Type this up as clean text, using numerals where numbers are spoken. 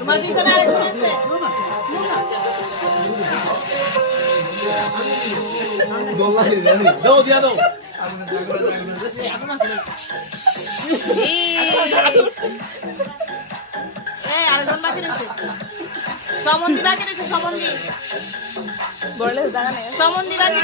তোমার পিছনে আরেকজন আছে দাও দিয়া দাও আরেকজন বাকি রয়েছে সমন্ধি বাকি রয়েছে সমন্ধি বললে জায়গা নেই সমন্ধি বাকি